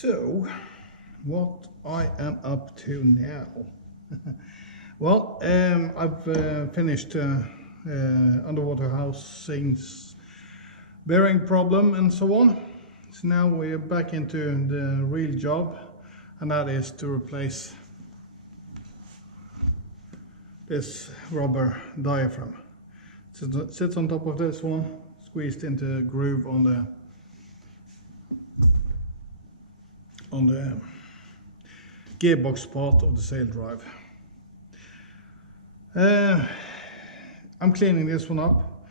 So, what I am up to now? Well, I've finished underwater housings, bearing problem and so on. So now we're back into the real job, and that is to replace this rubber diaphragm. So it sits on top of this one, squeezed into a groove on the gearbox part of the sail drive. I'm cleaning this one up.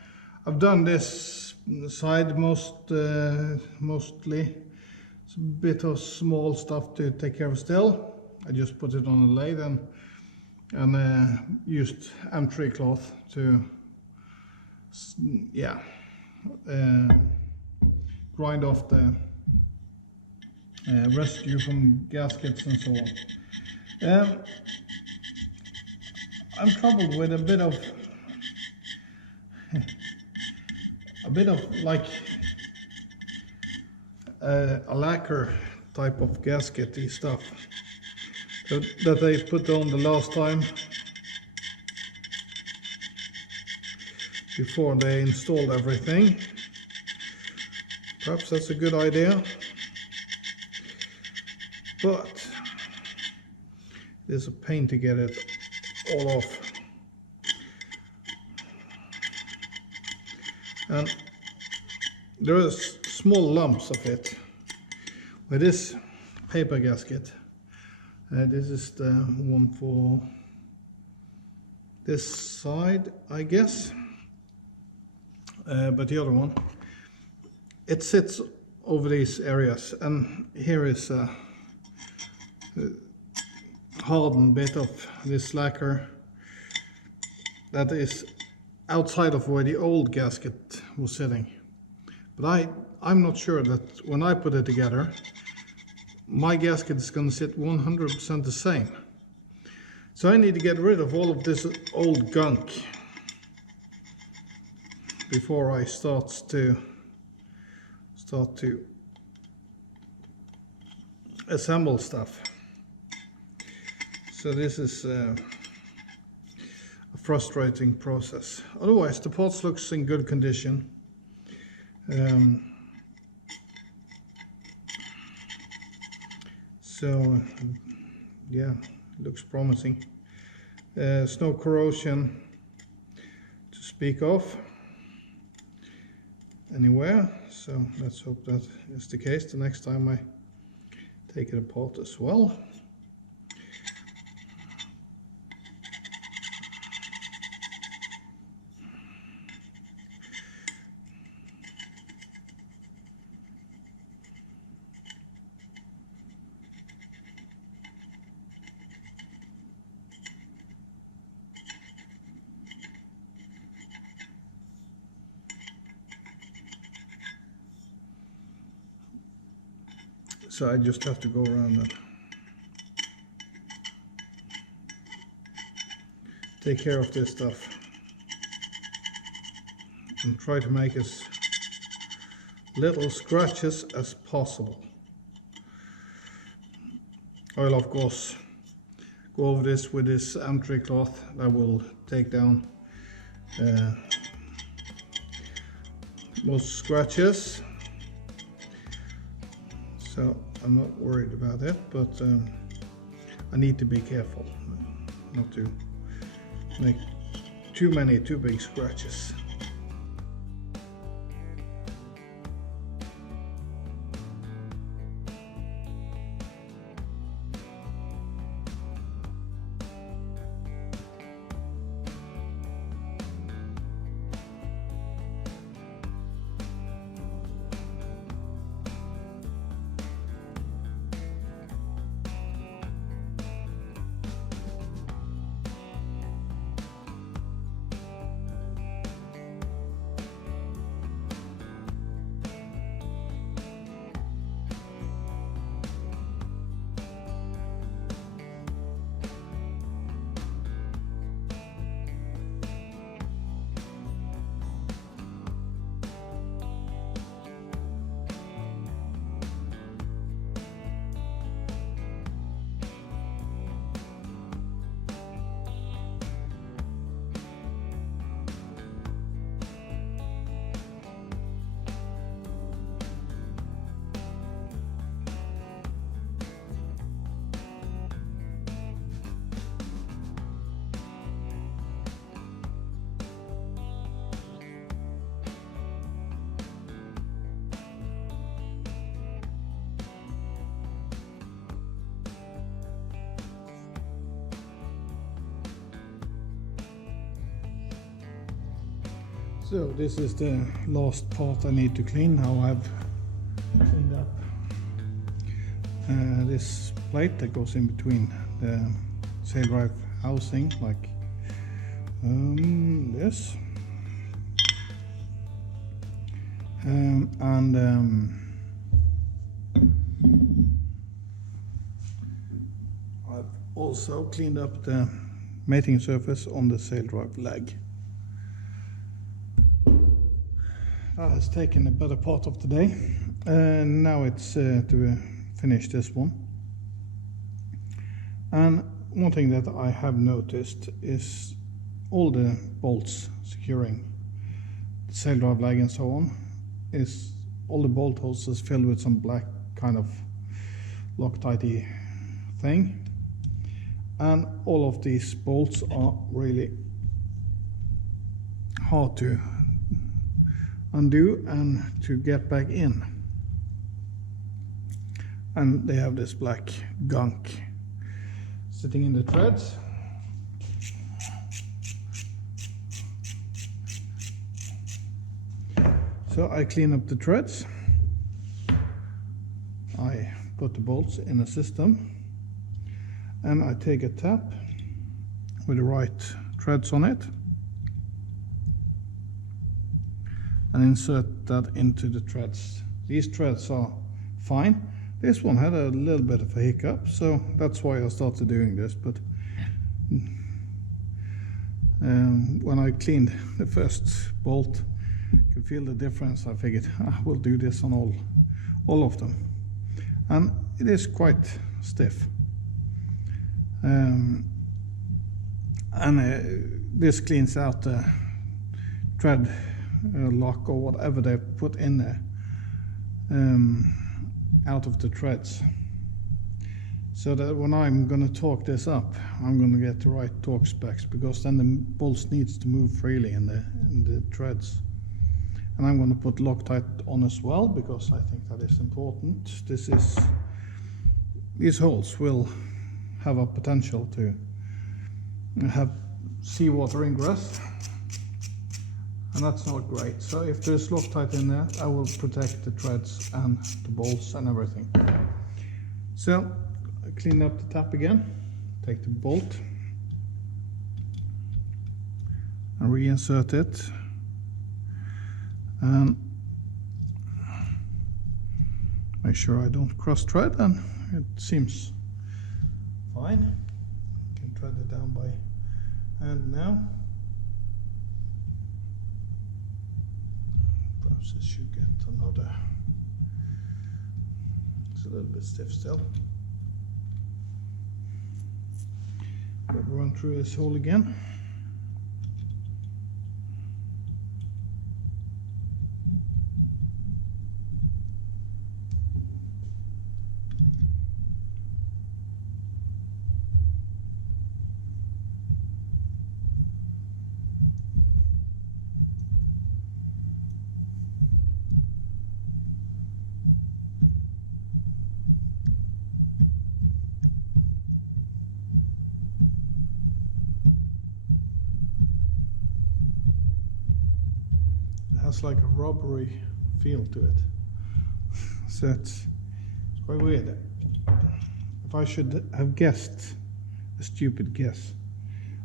I've done this side mostly. It's a bit of small stuff to take care of still. I just put it on a lathe and used M3 cloth to grind off the residue from gaskets and so on. I'm troubled with a bit of like a lacquer type of gaskety stuff that they put on the last time before they installed everything. Perhaps that's a good idea, but it's a pain to get it all off. And there is small lumps of it with this paper gasket. This is the one for this side, I guess, but the other one, it sits over these areas, and here is a hardened bit of this lacquer that is outside of where the old gasket was sitting. But I'm not sure that when I put it together, my gasket is going to sit 100% the same. So I need to get rid of all of this old gunk before I start to assemble stuff. So this is a frustrating process. Otherwise, the parts looks in good condition. So yeah, looks promising. There's no corrosion to speak of anywhere, so let's hope that is the case the next time I take it apart as well. So I just have to go around and take care of this stuff and try to make as little scratches as possible. I'll of course go over this with this M3 cloth that will take down most scratches. So I'm not worried about it, but I need to be careful not to make too big scratches. So this is the last part I need to clean. Now I've cleaned up this plate that goes in between the sail drive housing, like this, I've also cleaned up the mating surface on the sail drive leg. That has taken a better part of the day, and now it's to finish this one. And one thing that I have noticed is all the bolts securing the sail drive leg and so on, is all the bolt holes is filled with some black kind of Loctite thing, and all of these bolts are really hard to undo and to get back in, and they have this black gunk sitting in the threads. So I clean up the threads, I put the bolts in a system, and I take a tap with the right threads on it and insert that into the threads. These threads are fine. This one had a little bit of a hiccup, so that's why I started doing this. But when I cleaned the first bolt, I could feel the difference. I figured I will do this on all of them, and it is quite stiff. This cleans out the thread lock or whatever they put in there out of the threads, so that when I'm going to torque this up, I'm going to get the right torque specs, because then the bolts needs to move freely in the threads. And I'm going to put Loctite on as well, because I think that is important. These holes will have a potential to have seawater ingress, and that's not great. So if there's Loctite in there, I will protect the threads and the bolts and everything. So I clean up the tap again, take the bolt and reinsert it, and make sure I don't cross thread, and it seems fine. I can thread it down by hand now. Perhaps this should get another. It's a little bit stiff still. But run through this hole again. Has like a rubbery feel to it, so it's quite weird. If I should have guessed a stupid guess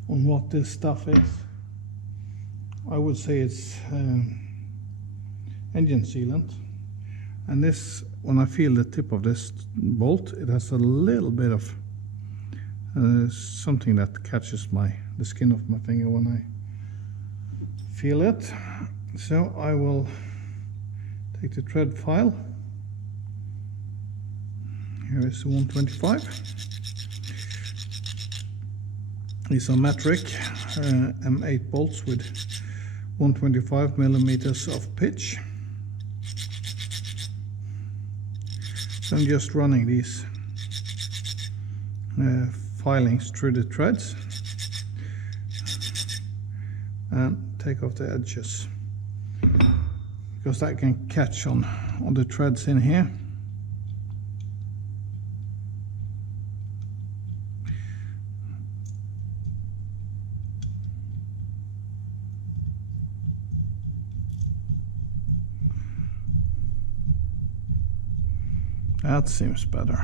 on what this stuff is, I would say it's engine sealant. And this, when I feel the tip of this bolt, it has a little bit of something that catches the skin of my finger when I feel it. So I will take the thread file. Here is the 125. These are metric M8 bolts with 125 millimeters of pitch. So I'm just running these filings through the threads and take off the edges, because that can catch on the threads in here. That seems better.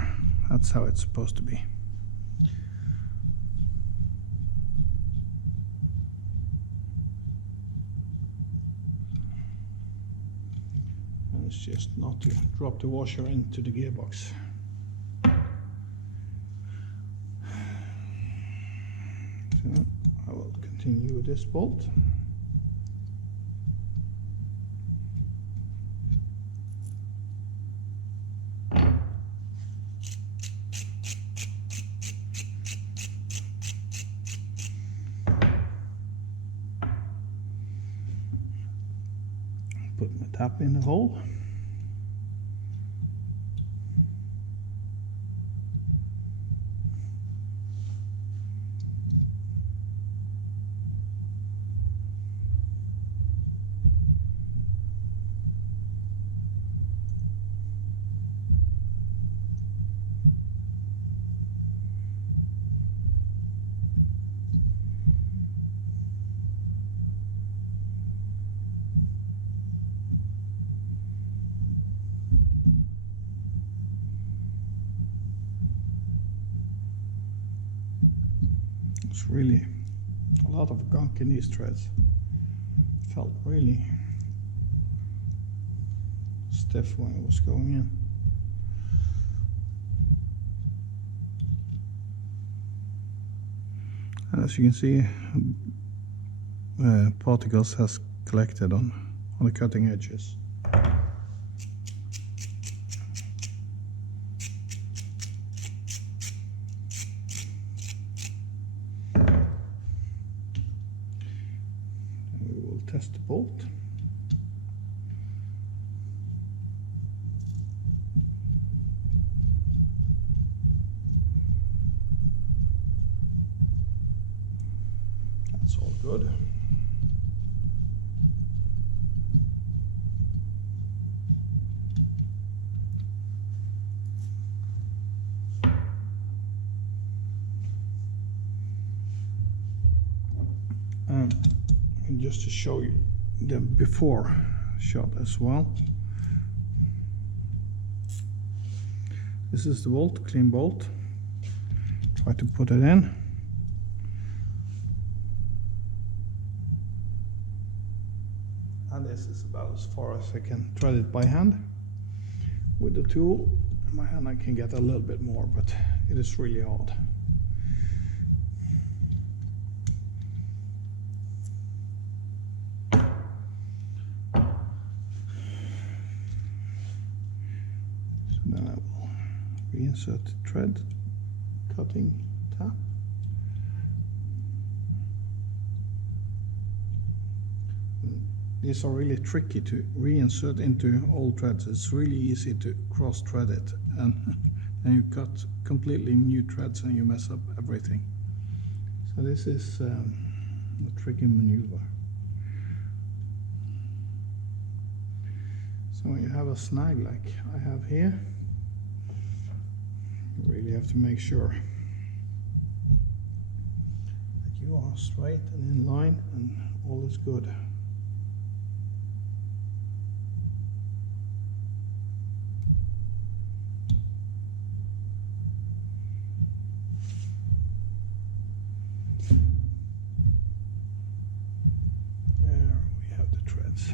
That's how it's supposed to be. And it's just not to drop the washer into the gearbox. So I will continue with this bolt. Put my tap in the hole. It's really a lot of gunk in these threads. Felt really stiff when it was going in. And as you can see, particles has collected on the cutting edges. Test the bolt. That's all good. And just to show you the before shot as well. This is the bolt, clean bolt. Try to put it in. And this is about as far as I can thread it by hand. With the tool in my hand I can get a little bit more, but it is really hard. Then I will reinsert the thread cutting tab. These are really tricky to reinsert into old threads. It's really easy to cross thread it and then you cut completely new threads and you mess up everything. So this is a tricky maneuver. So when you have a snag like I have here, you really have to make sure that you are straight and in line and all is good. There we have the threads.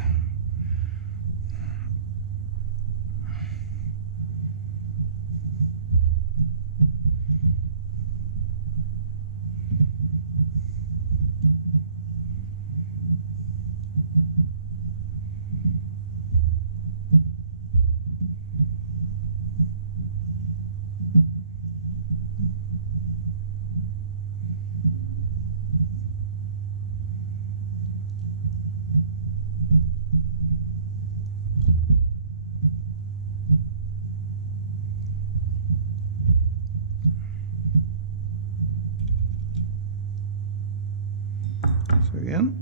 So again,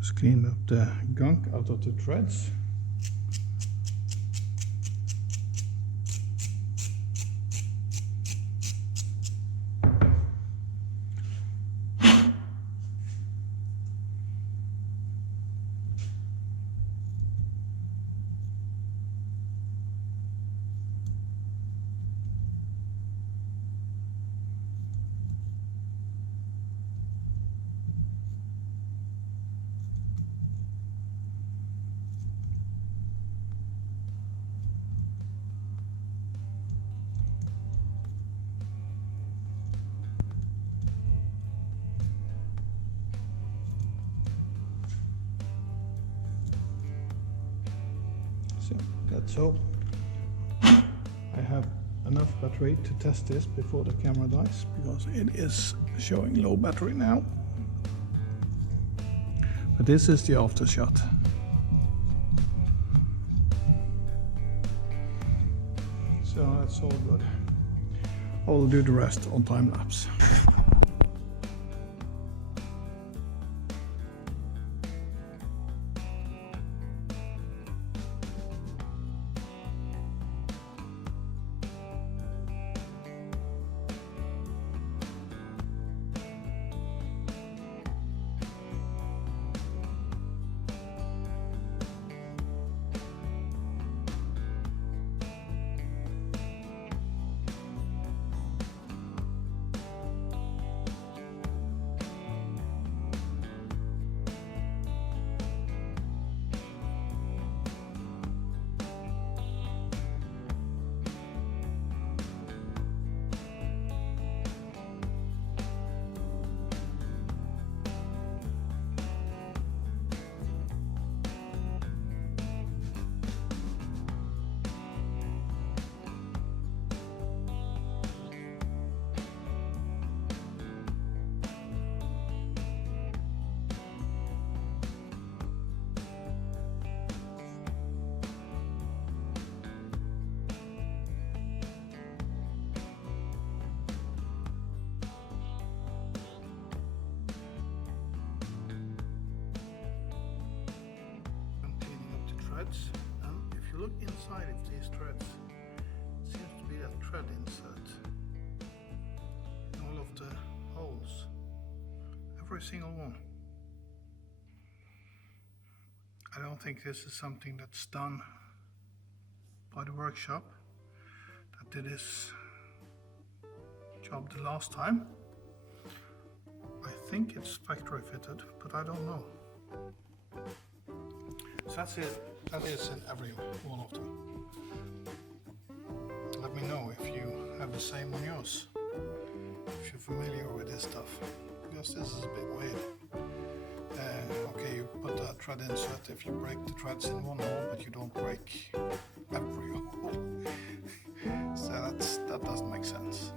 just clean up the gunk out of the threads. So let's hope I have enough battery to test this before the camera dies, because it is showing low battery now. But this is the after shot. So that's all good. I'll do the rest on time lapse. And if you look inside of these threads, it seems to be a thread insert in all of the holes, every single one. I don't think this is something that's done by the workshop that did this job the last time. I think it's factory fitted, but I don't know. So that's it. That is in every one of them. Let me know if you have the same on yours, if you're familiar with this stuff, because this is a bit weird. Okay, you put a thread insert if you break the threads in one hole, but you don't break every hole. So that doesn't make sense.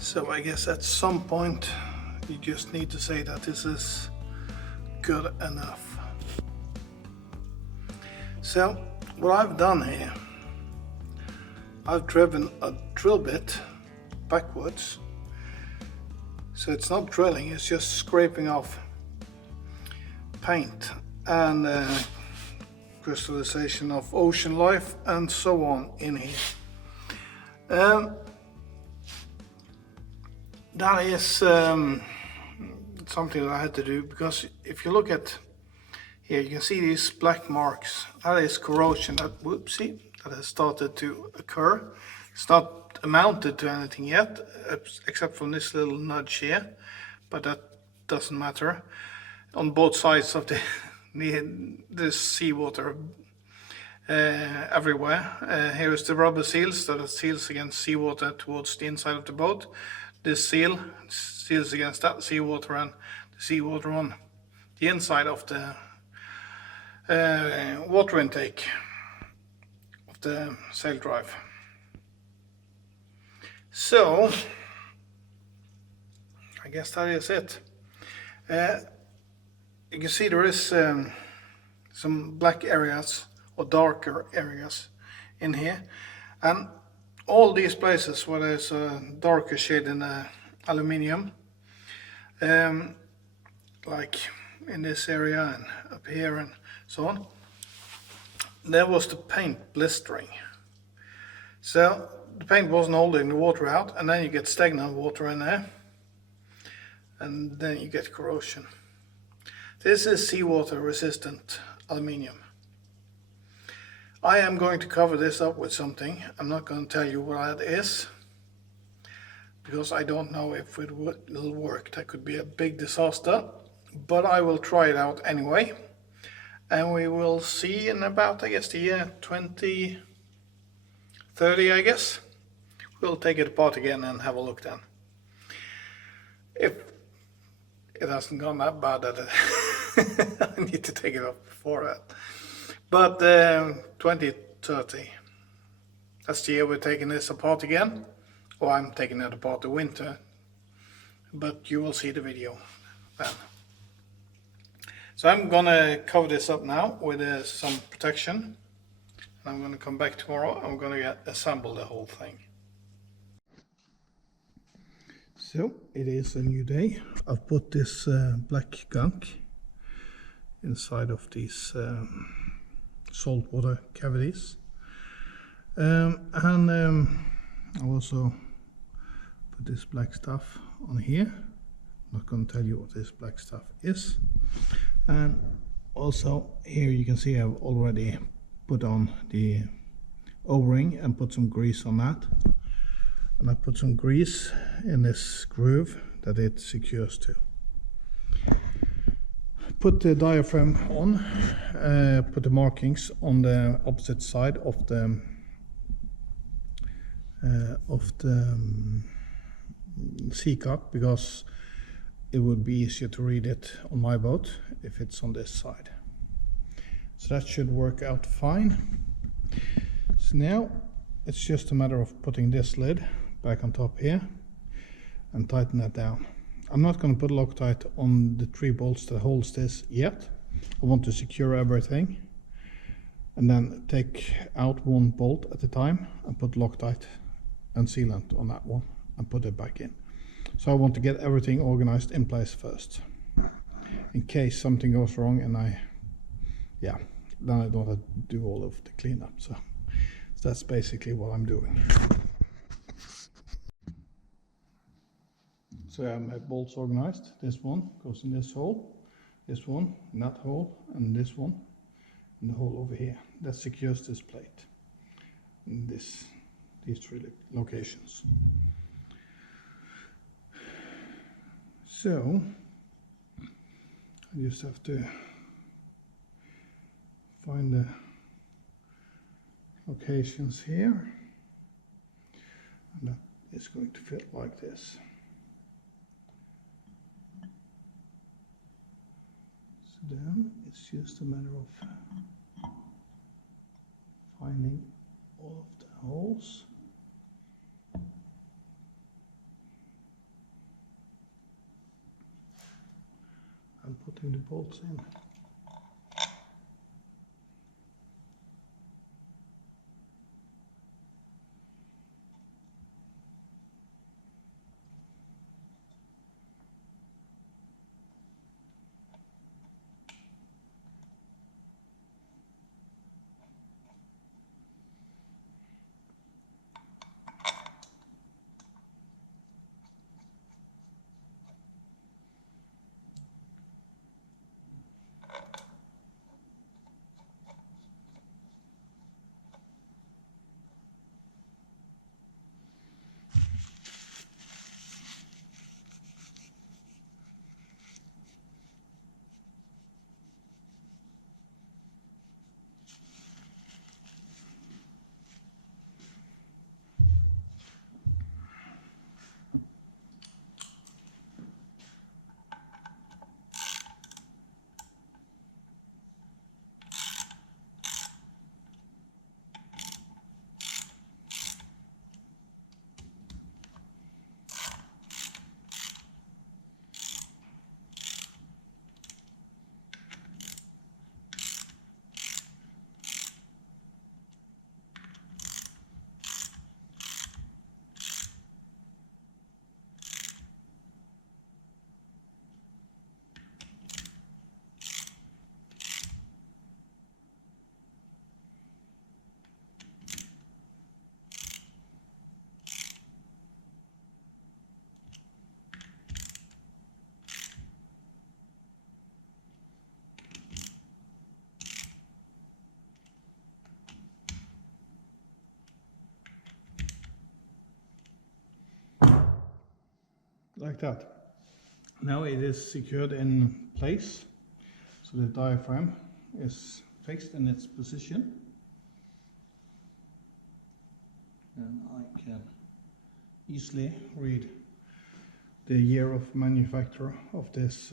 So I guess at some point you just need to say that this is good enough. So what I've done here, I've driven a drill bit backwards. So it's not drilling, it's just scraping off paint and crystallization of ocean life and so on in here. That is something that I had to do, because if you look at here, you can see these black marks. That is corrosion that, whoopsie, that has started to occur. It's not amounted to anything yet, except from this little nudge here, but that doesn't matter. On both sides of the seawater everywhere. Here is the rubber seals that seals against seawater towards the inside of the boat. This seal seals against that seawater and the seawater on the inside of the water intake of the sail drive. So I guess that is it. You can see there is some black areas or darker areas in here, and all these places where there's a darker shade in the aluminium, like in this area and up here and so on, there was the paint blistering. So the paint wasn't holding the water out, and then you get stagnant water in there, and then you get corrosion. This is seawater resistant aluminium. I am going to cover this up with something. I'm not going to tell you what that is, because I don't know if it will work. That could be a big disaster, but I will try it out anyway. And we will see in about, I guess, the year 2030, I guess. We'll take it apart again and have a look then. If it hasn't gone that bad that I need to take it off before that. But 2030, that's the year we're taking this apart again. Or I'm taking it apart the winter, but you will see the video then. So I'm gonna cover this up now with some protection. I'm gonna come back tomorrow. I'm gonna assemble the whole thing. So it is a new day. I've put this black gunk inside of these saltwater cavities, and I also put this black stuff on here. I'm not going to tell you what this black stuff is. And also here you can see I've already put on the O-ring and put some grease on that. And I put some grease in this groove that it secures to. Put the diaphragm on, put the markings on the opposite side of the seacock, because it would be easier to read it on my boat if it's on this side. So that should work out fine. So now it's just a matter of putting this lid back on top here and tighten that down. I'm not going to put Loctite on the 3 bolts that holds this yet. I want to secure everything and then take out 1 bolt at a time and put Loctite and sealant on that one and put it back in. So I want to get everything organized in place first, in case something goes wrong and then I don't have to do all of the cleanup. So that's basically what I'm doing. So I have my bolts organized. This one goes in this hole, this one in that hole, and this one in the hole over here. That secures this plate in these 3 locations. So I just have to find the locations here, and that is going to fit like this. So then it's just a matter of finding all of the holes. And putting the bolts in. like that. Now it is secured in place, so the diaphragm is fixed in its position. And I can easily read the year of manufacture of this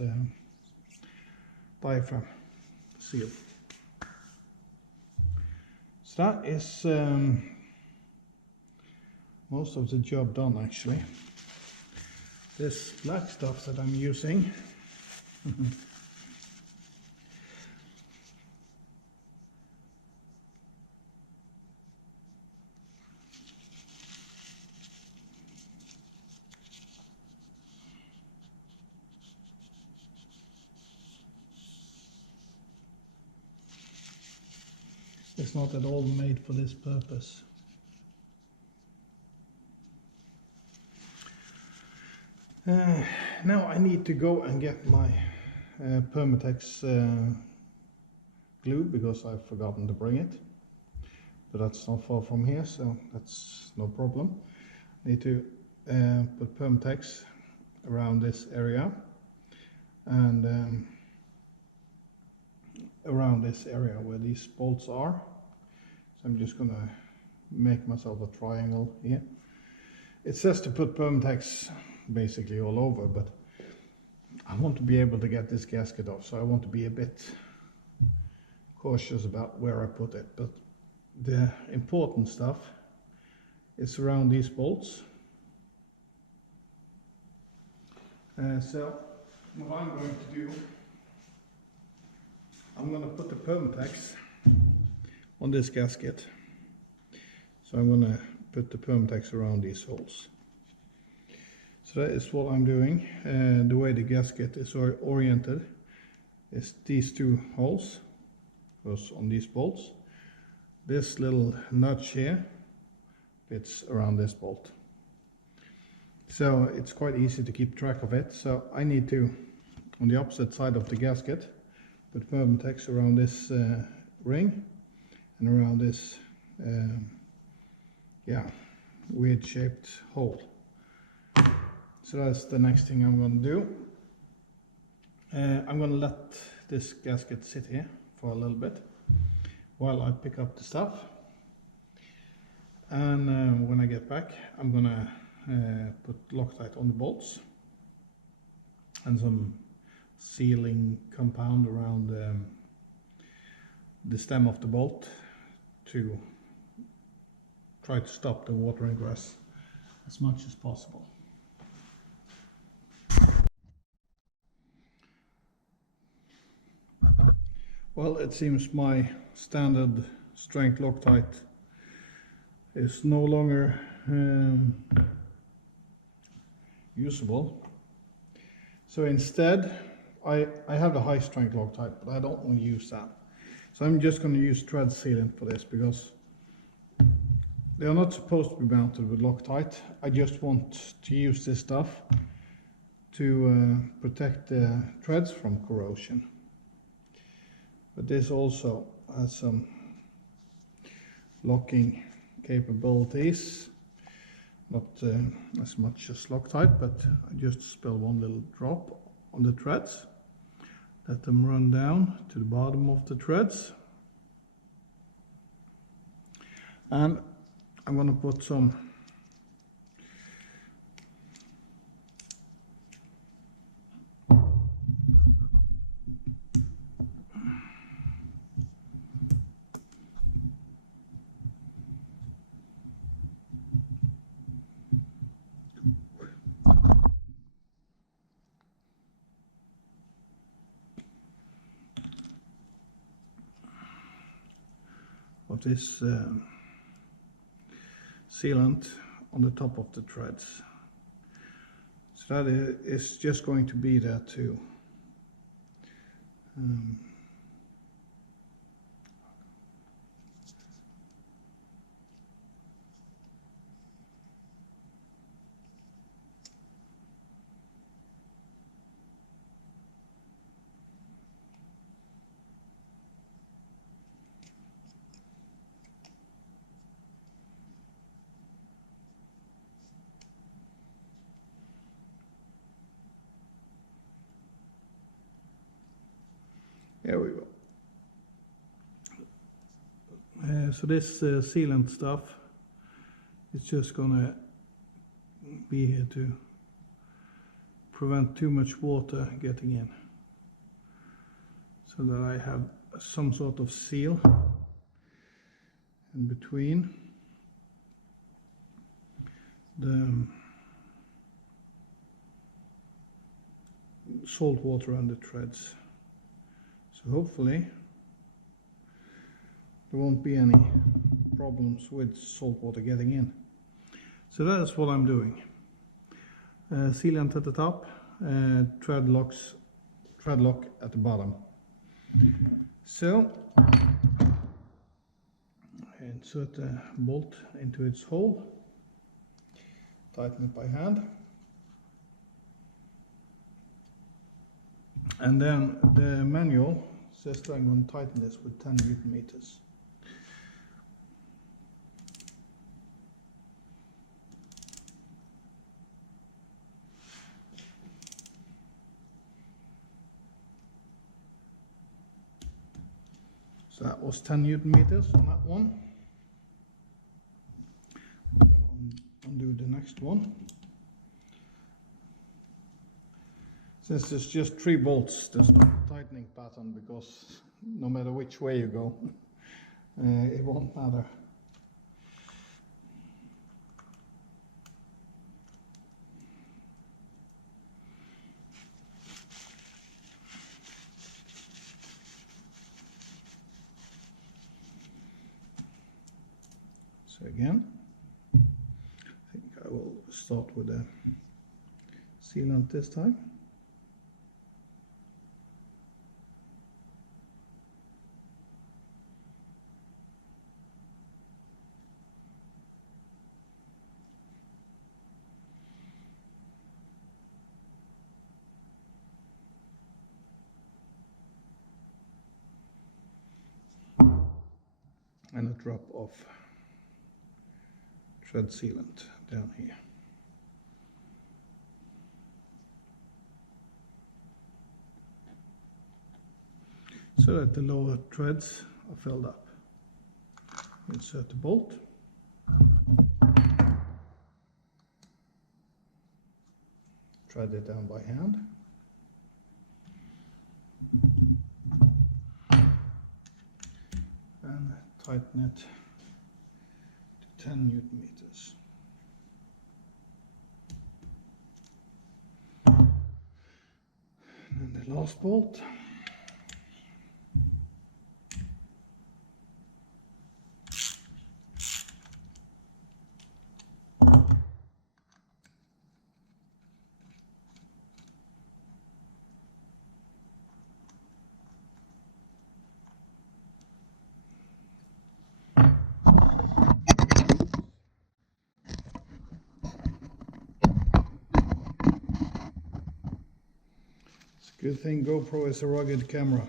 diaphragm seal. So that is most of the job done actually. This black stuff that I'm using is not at all made for this purpose. Now I need to go and get my Permatex glue because I've forgotten to bring it. But that's not far from here, so that's no problem. I need to put Permatex around this area and around this area where these bolts are. So I'm just gonna make myself a triangle here. It says to put Permatex basically all over, but I want to be able to get this gasket off, so I want to be a bit cautious about where I put it. But the important stuff is around these bolts. So what I'm going to do, I'm going to put the Permatex on this gasket. So I'm going to put the Permatex around these holes. So that is what I'm doing. The way the gasket is oriented is these two holes goes on these bolts. This little notch here fits around this bolt. So it's quite easy to keep track of it. So I need to, on the opposite side of the gasket, put Permatex around this ring and around this weird shaped hole. So that's the next thing I'm going to do. I'm going to let this gasket sit here for a little bit while I pick up the stuff. And when I get back, I'm going to put Loctite on the bolts and some sealing compound around the stem of the bolt to try to stop the water ingress as much as possible. Well, it seems my standard strength Loctite is no longer usable. So instead, I have the high strength Loctite, but I don't want to use that. So I'm just going to use thread sealant for this because they are not supposed to be mounted with Loctite. I just want to use this stuff to protect the threads from corrosion. But this also has some locking capabilities, not as much as Loctite, but I just spill one little drop on the threads, let them run down to the bottom of the threads, and I'm going to put some of this sealant on the top of the threads. So that is just going to be there too. Here we go. So this sealant stuff is just gonna be here to prevent too much water getting in, so that I have some sort of seal in between the salt water and the treads. So hopefully there won't be any problems with salt water getting in. So that's what I'm doing. Sealant at the top, tread lock at the bottom. So insert the bolt into its hole, tighten it by hand, and then the manual says that I'm going to tighten this with 10 Newton meters. So that was 10 Newton meters on that one. I'm going to undo the next one. Since there's just 3 bolts, there's no tightening pattern, because no matter which way you go, it won't matter. So again, I think I will start with the sealant this time. And a drop of tread sealant down here. So that the lower treads are filled up. Insert the bolt. Tread it down by hand. And tighten it to 10 Newton meters. And then the last bolt. Good thing GoPro is a rugged camera,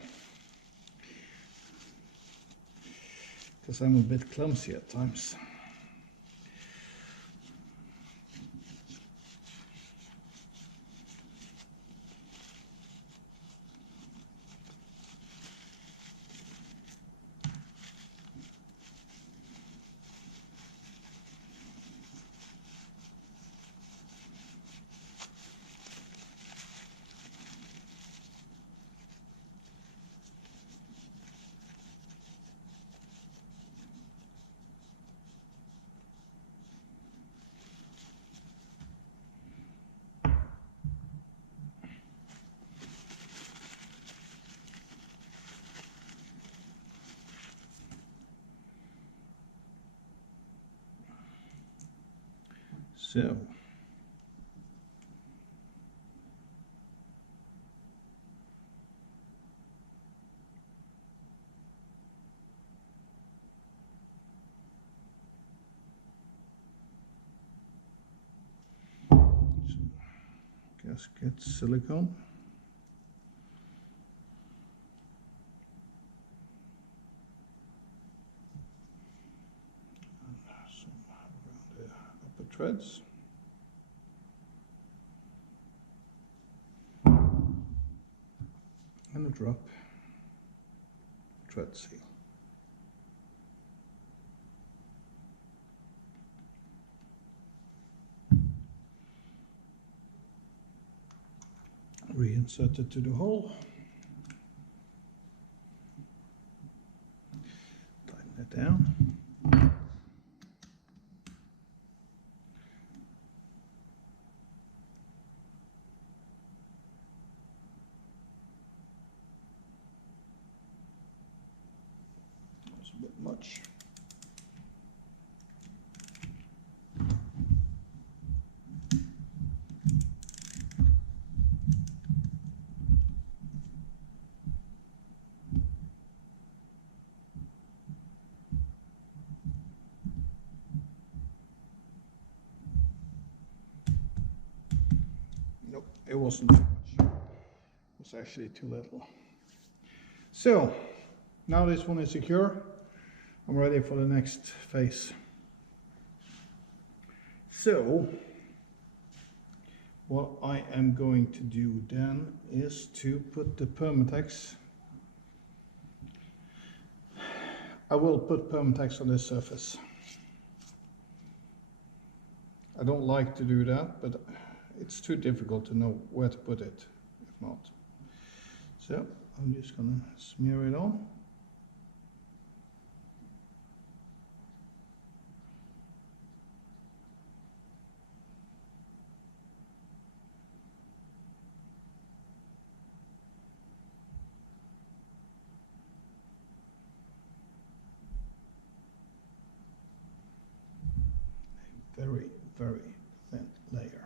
because I'm a bit clumsy at times. So gasket silicone. Some around the upper treads. And a drop thread seal. Reinsert it to the hole. Tighten it down. That's a bit much. Nope, it wasn't too much. It was actually too little. So, now this one is secure. I'm ready for the next phase. So, what I am going to do then is to put the Permatex. I will put Permatex on this surface. I don't like to do that, but it's too difficult to know where to put it, if not. So, I'm just gonna smear it on. Very, very thin layer.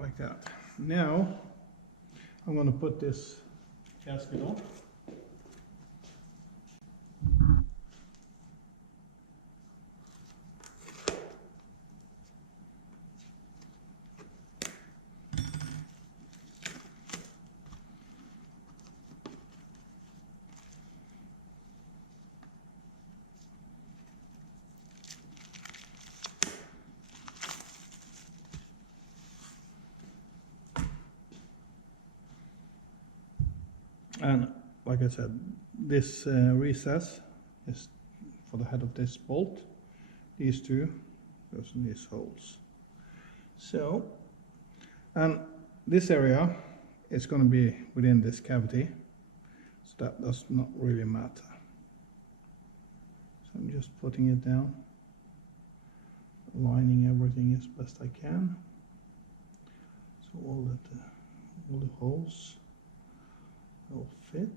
Like that. Now I'm going to put this gasket on. And like I said, this recess is for the head of this bolt. These two goes in these holes. So, and this area is going to be within this cavity, so that does not really matter. I'm just putting it down, aligning everything as best I can, so all the holes will fit.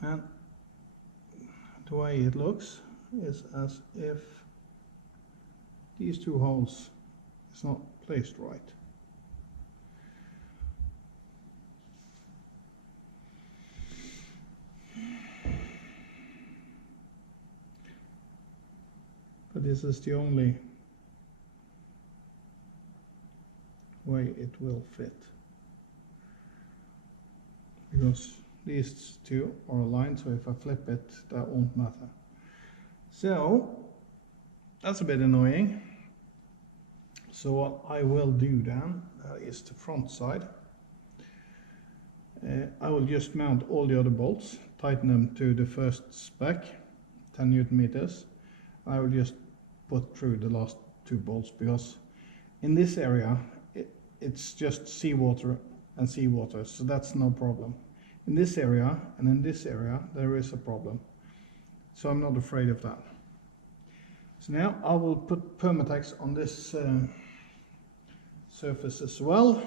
And the way it looks is as if these two holes is not placed right. But this is the only way it will fit, because these two are aligned, so if I flip it, that won't matter. So that's a bit annoying. So what I will do then is the front side. I will just mount all the other bolts, tighten them to the first spec, 10 Newton meters. I will just put through the last two bolts, because in this area it's just seawater and seawater, so that's no problem. In this area and in this area there is a problem, so I'm not afraid of that. So now I will put Permatex on this surface as well.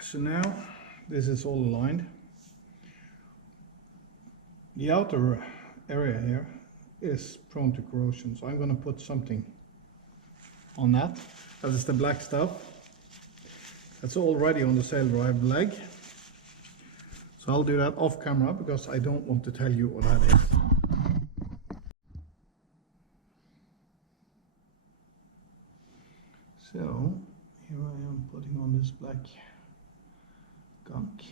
So now this is all aligned. The outer area here is prone to corrosion, so I'm going to put something on that. That is the black stuff. That's already on the sail drive leg. So I'll do that off camera, because I don't want to tell you what that is. So here I am putting on this black gunk.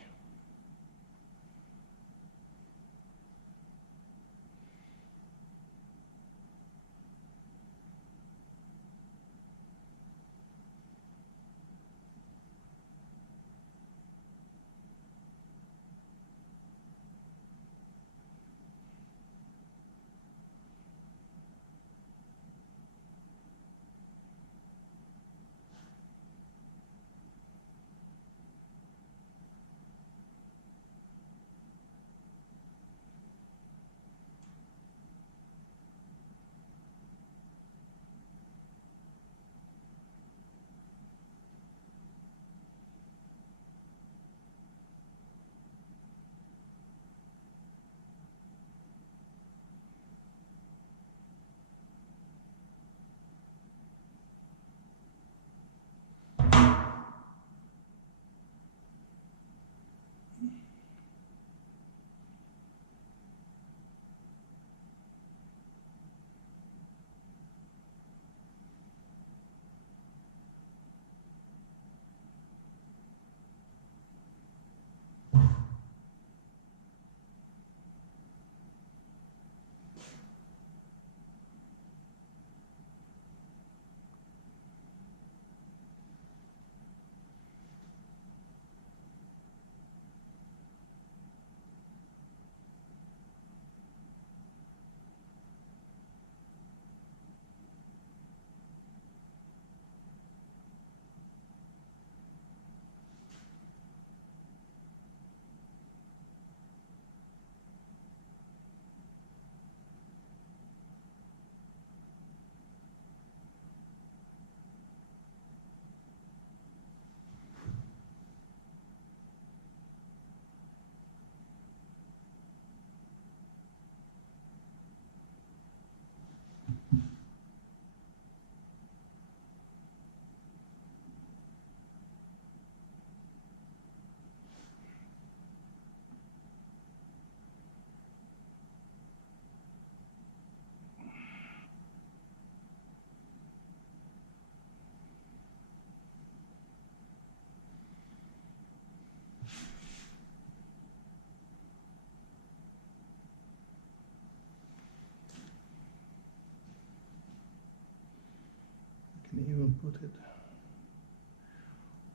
put it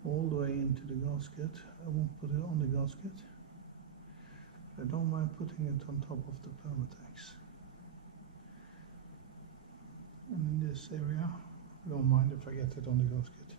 all the way into the gasket. I won't put it on the gasket. I don't mind putting it on top of the Permatex. And in this area, I don't mind if I get it on the gasket.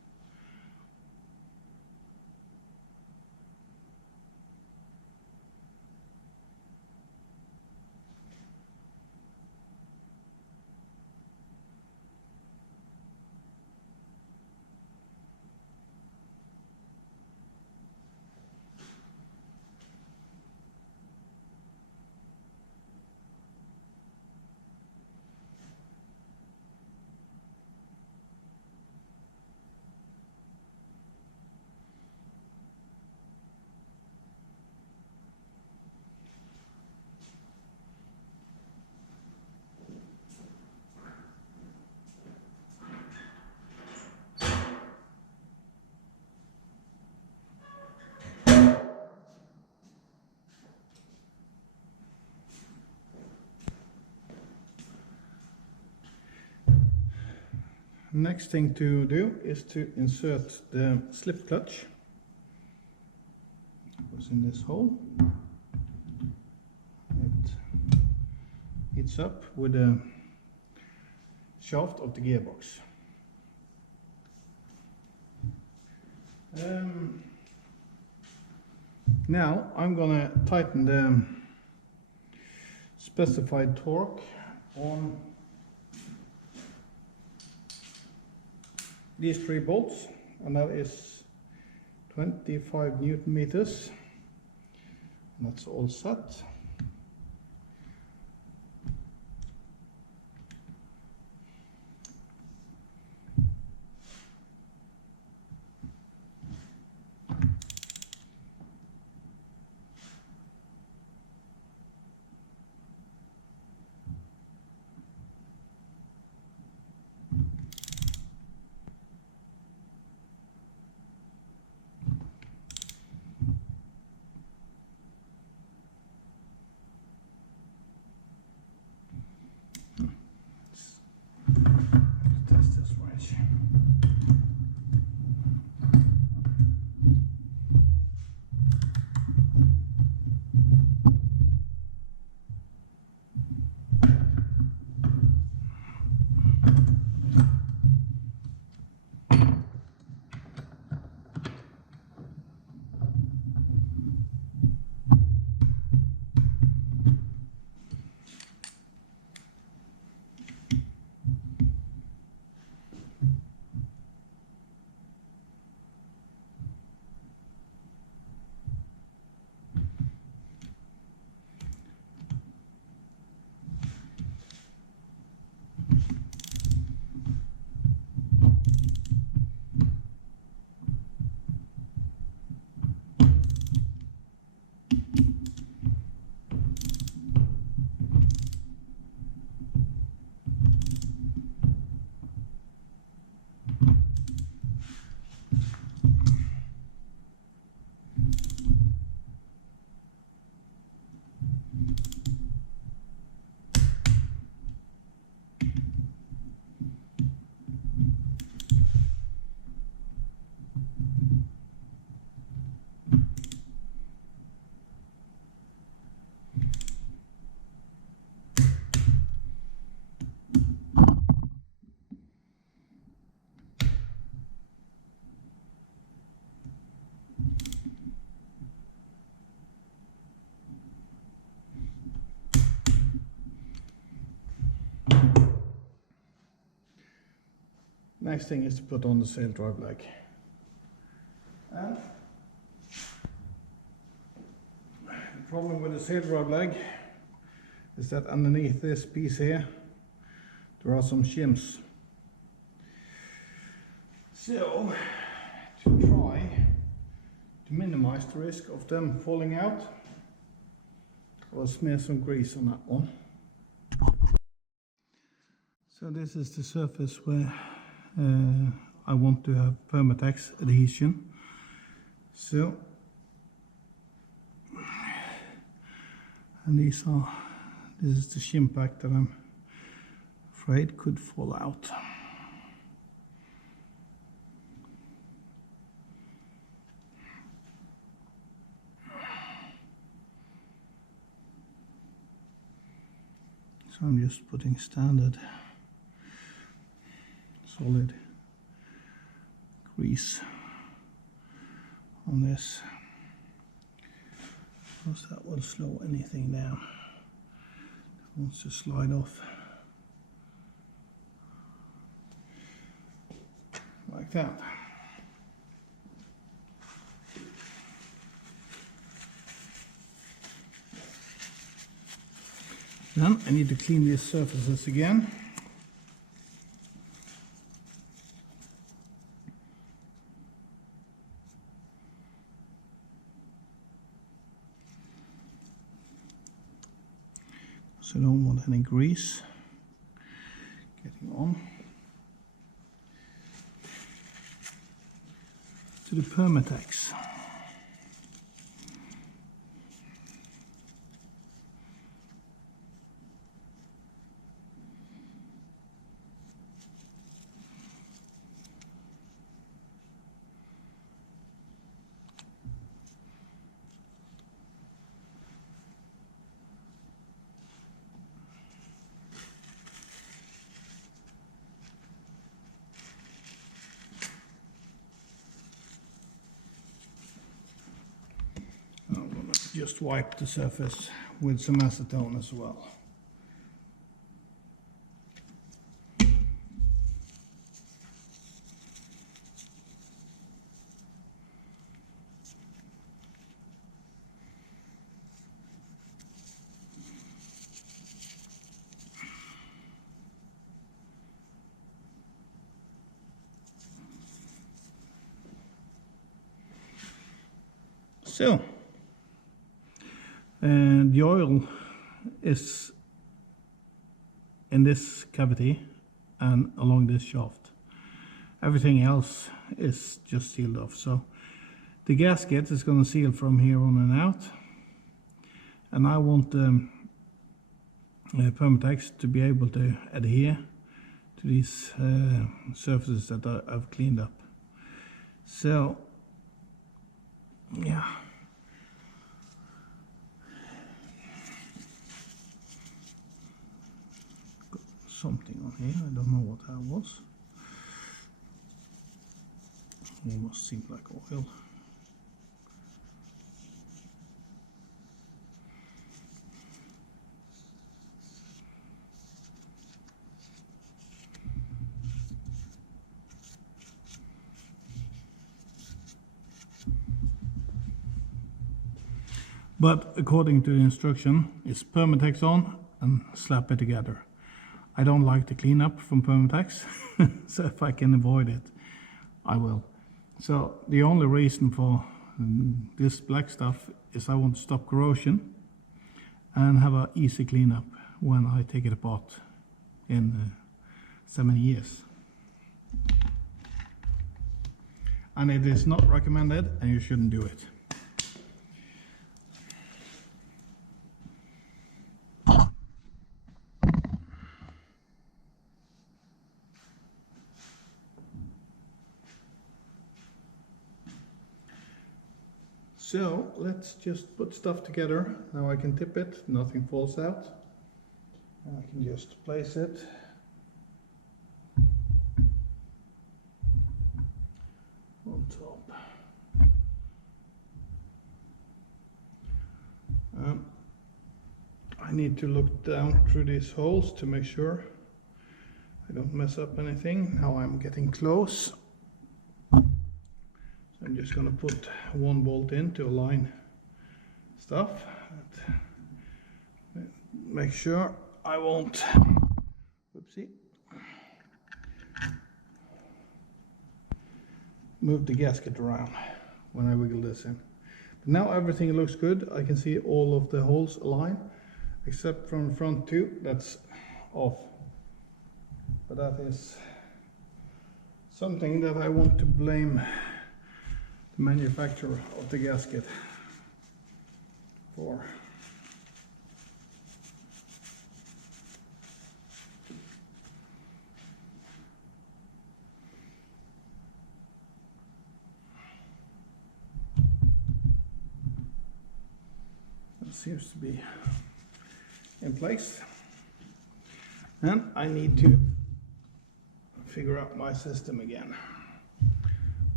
Next thing to do is to insert the slip clutch. It goes in this hole. It heats up with the shaft of the gearbox. Now I'm gonna tighten the specified torque on these 3 bolts, and that is 25 Newton meters. And that's all set. Test this wrench. Next thing is to put on the sail drive leg. And the problem with the sail drive leg is that underneath this piece here there are some shims. So to try to minimize the risk of them falling out, I'll smear some grease on that one. So this is the surface where I want to have Permatex adhesion. So, and this is the shim pack that I'm afraid could fall out. So I'm just putting standard solid grease on this, because that will slow anything down that wants to slide off. Like that. Then I need to clean these surfaces again. So I don't want any grease getting on. To the Permatex. I'm going to just wipe the surface with some acetone as well. So, and the oil is in this cavity and along this shaft. Everything else is just sealed off. So the gasket is going to seal from here on and out. And I want the Permatex to be able to adhere to these surfaces that I've cleaned up. So, yeah. Something on here, I don't know what that was. It must seem like oil. But according to the instruction, it's Permatex on and slap it together. I don't like the cleanup from Permatex, so if I can avoid it, I will. So the only reason for this black stuff is I want to stop corrosion and have an easy cleanup when I take it apart in 7 years. And it is not recommended, and you shouldn't do it. So let's just put stuff together. Now I can tip it, nothing falls out. I can just place it. On top. I need to look down through these holes to make sure I don't mess up anything. Now I'm getting close. I'm just going to put one bolt in to align stuff. Make sure I won't, whoopsie, move the gasket around when I wiggle this in. But now everything looks good. I can see all of the holes align, except from the front two, that's off. But that is something that I want to blame the manufacturer of the gasket for. That seems to be in place. And I need to figure out my system again.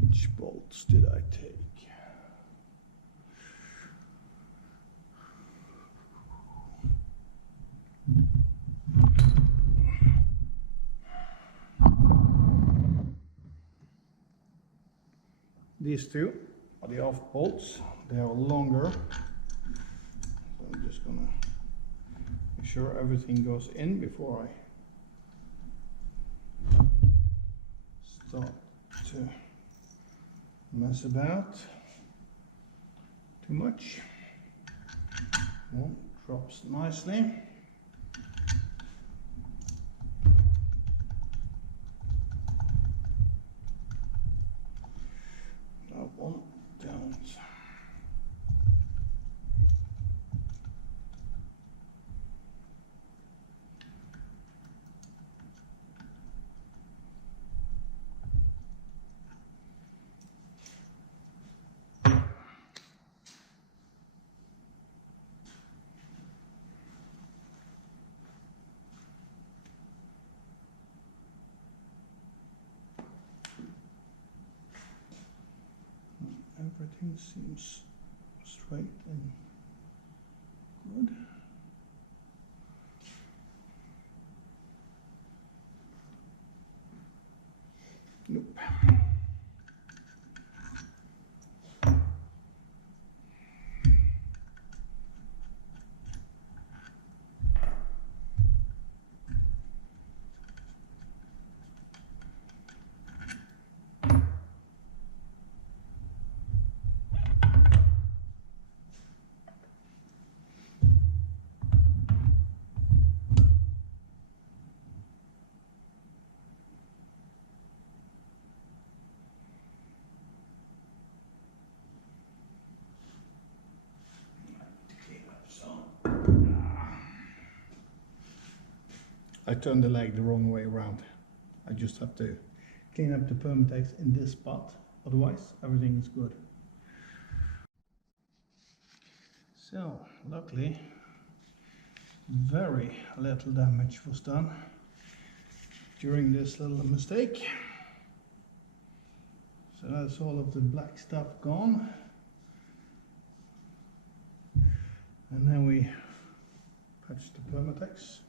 Which bolts did I take? These two are the off bolts. They are longer. So I'm just gonna make sure everything goes in before I start to mess about too much. One drops nicely. That one down. Everything seems straight and good. Nope. I turned the leg the wrong way around. I just have to clean up the Permatex in this spot, otherwise everything is good. So, luckily, very little damage was done during this little mistake. So that's all of the black stuff gone. And then we patch the Permatex.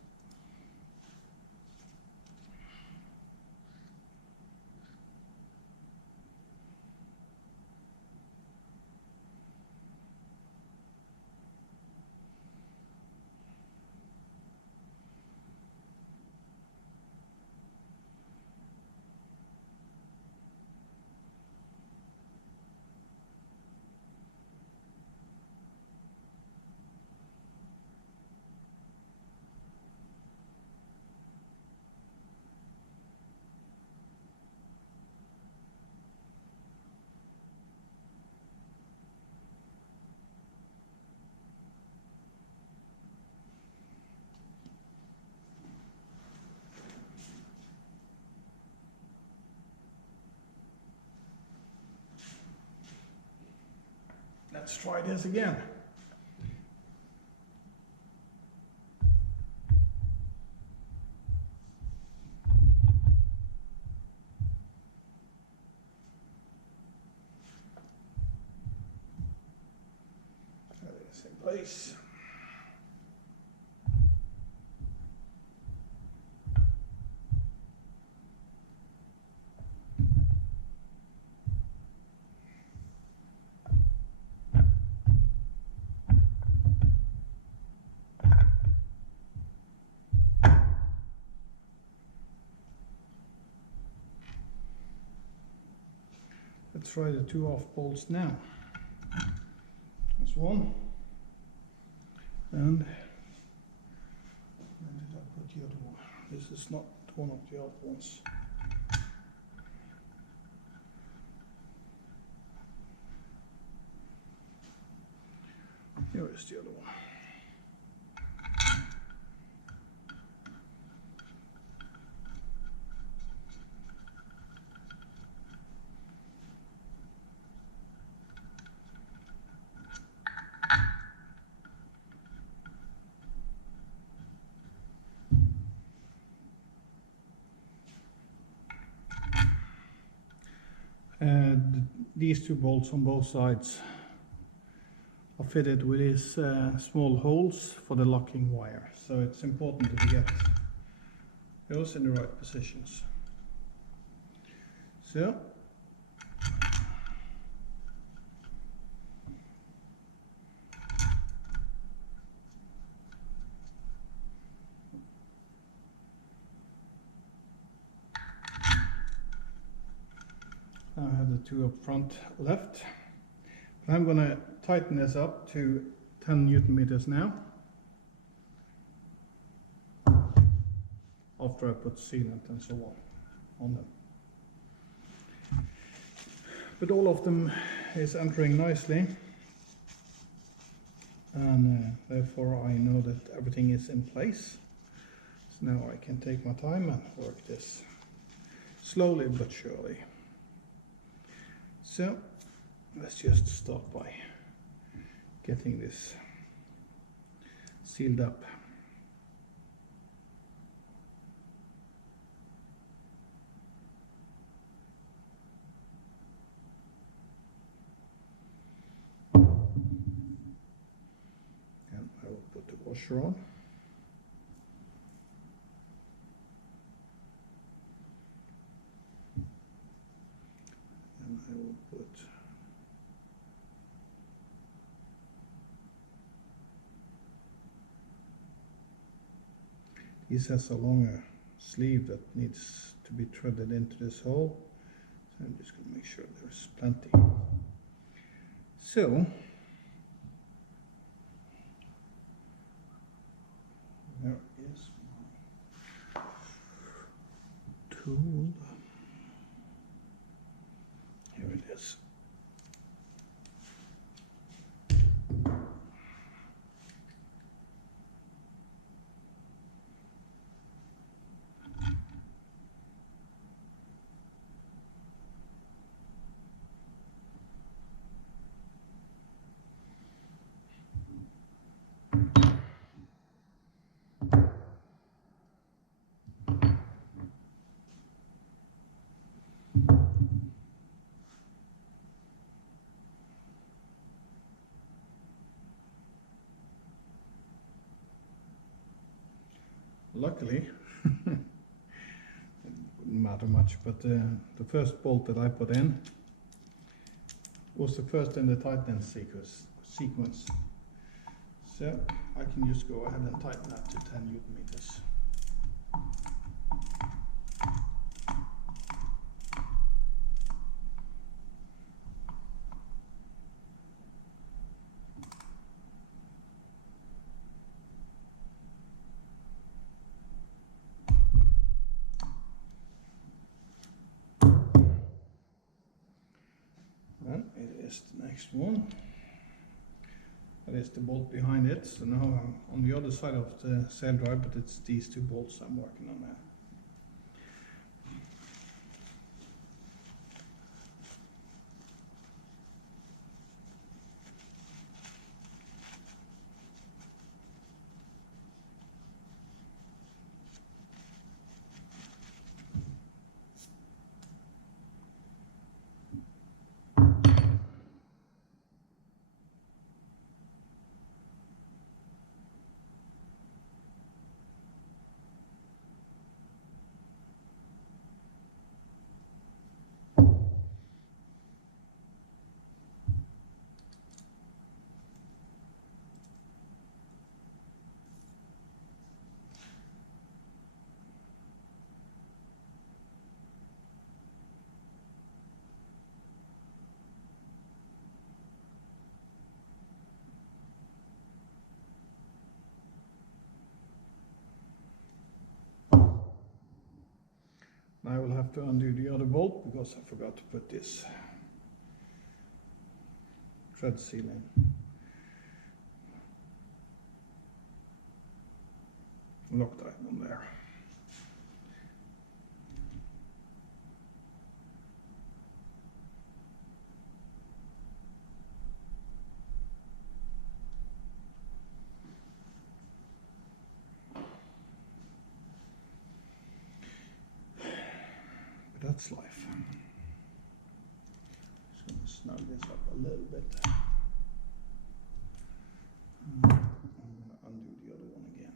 Let's try this again. Try this in place. Let's try the two off bolts now. That's one. And where did I put the other one? This is not one of the off ones. Here is the other one. these two bolts on both sides are fitted with these small holes for the locking wire. So it's important to get those in the right positions. So I have the two up front left. But I'm going to tighten this up to 10 Newton meters now, after I put sealant and so on them. But all of them is entering nicely, and therefore I know that everything is in place. So now I can take my time and work this slowly but surely. So let's just start by getting this sealed up. And I will put the washer on. And I will put this has a longer sleeve that needs to be threaded into this hole, so I'm just going to make sure there's plenty. So there is my tool. Here it is. Luckily, it wouldn't matter much, but the first bolt that I put in was the first in the tightening sequence. So I can just go ahead and tighten that to 10 Newton meters. And it is the next one. That is the bolt behind it. So now I'm on the other side of the sail drive, but it's these two bolts I'm working on now. I will have to undo the other bolt because I forgot to put this thread seal in. Loctite on there. But that's life. Just going to snug this up a little bit. I'm going to undo the other one again.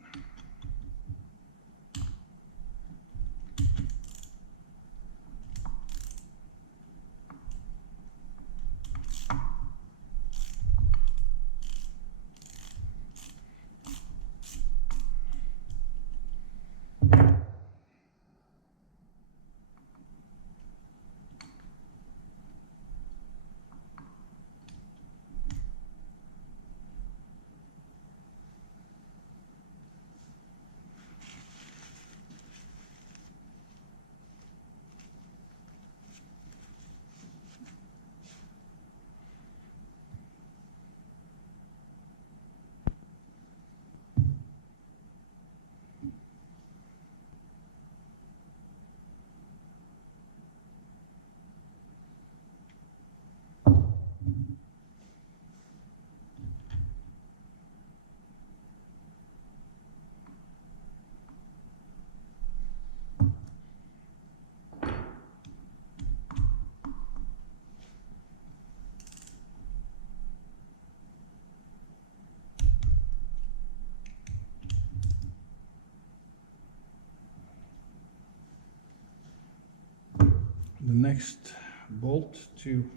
The next bolt to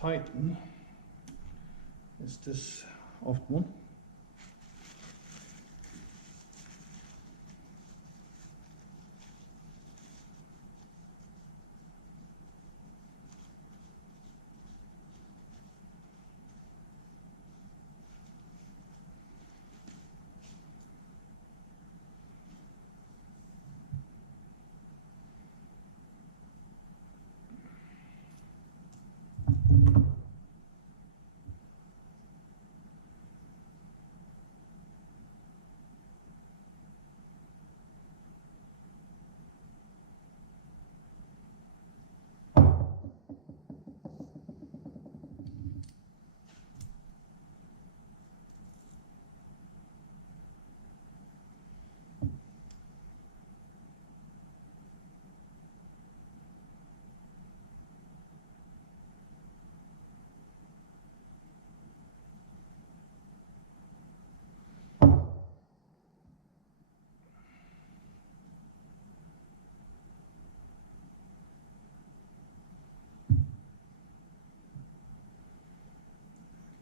tighten is this off one.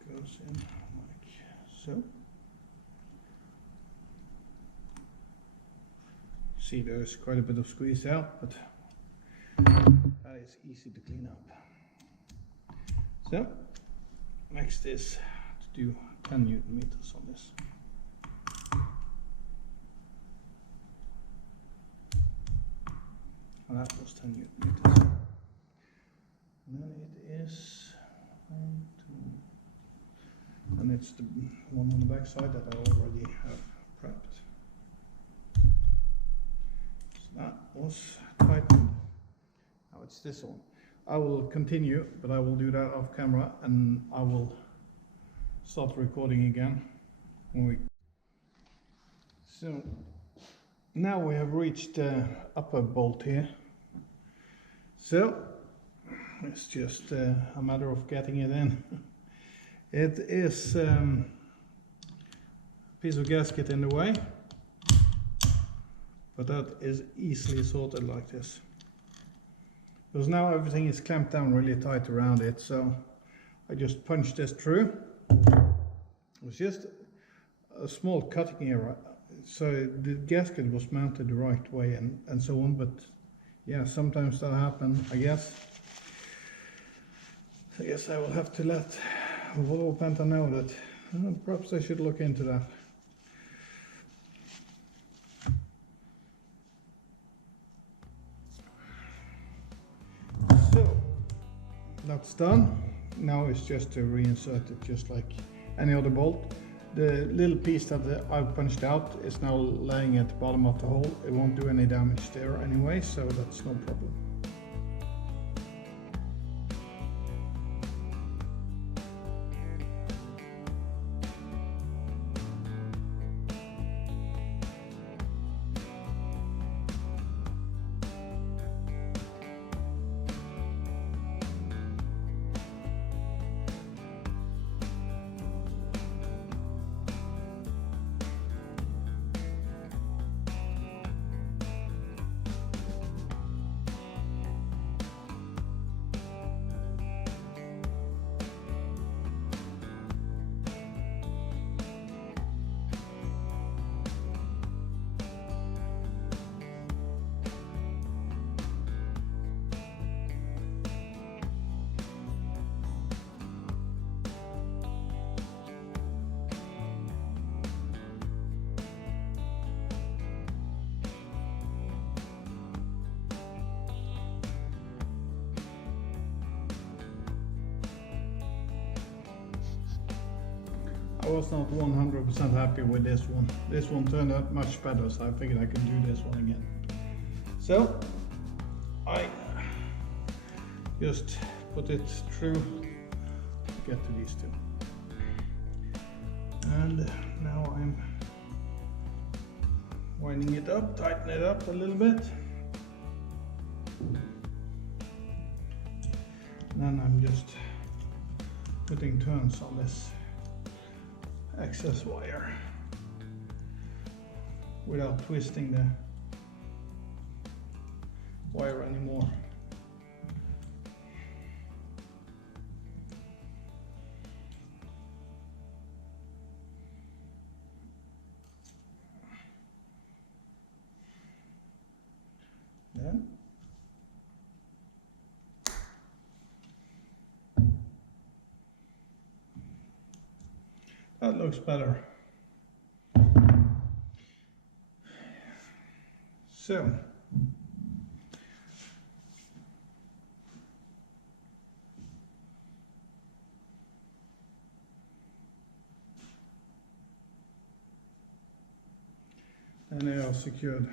Goes in like so. See, there's quite a bit of squeeze out, but that is easy to clean up. So next is to do 10 Newton meters on this. And that was 10 Newton meters. And then it is 1, 2, and it's the one on the back side that I already have prepped. So that was tightened. Now it's this one. I will continue, but I will do that off camera, and I will start recording again when we. So now we have reached the upper bolt here. So it's just a matter of getting it in. It is a piece of gasket in the way, but that is easily sorted like this. Because now everything is clamped down really tight around it, so I just punched this through. It was just a small cutting error, so the gasket was mounted the right way and so on, but yeah, sometimes that happens, I guess. So I guess I will have to let Volvo Penta know that perhaps I should look into that. So that's done. Now it's just to reinsert it just like any other bolt. The little piece that I've punched out is now laying at the bottom of the hole. It won't do any damage there anyway, so that's no problem. I was not 100% happy with this one. This one turned out much better, so I figured I could do this one again. So I just put it through to get to these two. And now I'm winding it up, tighten it up a little bit. And then I'm just putting turns on this excess wire without twisting the wire anymore. Then that looks better. So and they are secured.